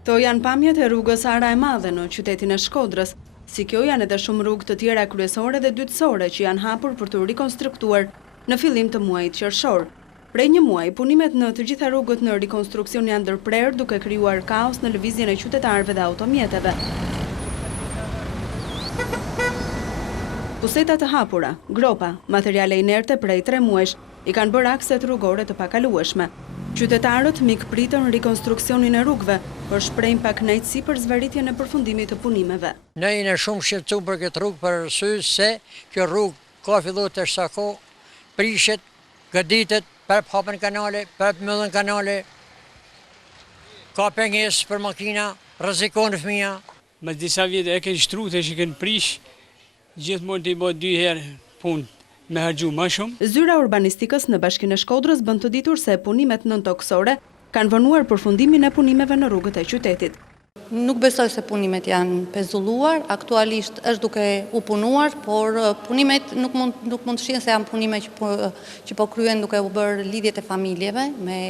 Këto janë pamjet e rrugës Ara e Madhe në qytetin e Shkodrës, si kjo janë edhe shumë rrugë të tjera kryesore dhe dytësore që janë hapur për të rikonstruktuar në fillim të muajit qershor. Prej një muaj, punimet në të gjitha rrugët në rikonstruksion janë ndërprerë duke krijuar kaos në lëvizjen e qytetarëve dhe automjeteve. Puseta të hapura, gropa, materiale inerte prej 3 muajsh i kanë bërë akset rrugore të pakalueshme. Qytetarët mikpritën rikonstruksionin e rrugëve, por shprejnë pak kënaqësi për zvarritjen e përfundimit të punimeve. Ne jemi shumë shqetësuar për këtë rrugë për arsye se kjo rrugë ka filluar të sako, prishet, gëditet, prap hapen kanale, prap mbyllen kanale. Ka pengesë për makina, rrezikon fëmia. Mas disa vite e kanë shtruar që kanë prish, gjithmonë të bëj 2 herë punë. Me harxhu më shumë. Zyra urbanistikës në Bashkinë e Shkodrës bën të ditur se punimet nëntokësore kanë vonuar përfundimin e punimeve në rrugët e qytetit. Nuk besoj se punimet janë pezulluar, aktualisht është duke u punuar, por punimet nuk mund të shihen se janë punime që po kryen duke u bërë lidhjet e familjeve me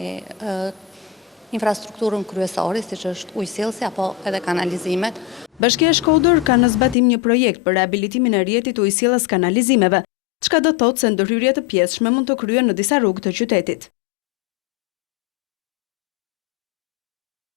infrastrukturën kryesore, siç është ujësillsi apo edhe kanalizimet. Bashkia e Shkodër ka në zbatim një projekt për rehabilitimin e rrjetit ujësillës kanalizimeve, çka do të thotë se ndërhyrje të pjesshme mund të kryen në disa rrugë të qytetit.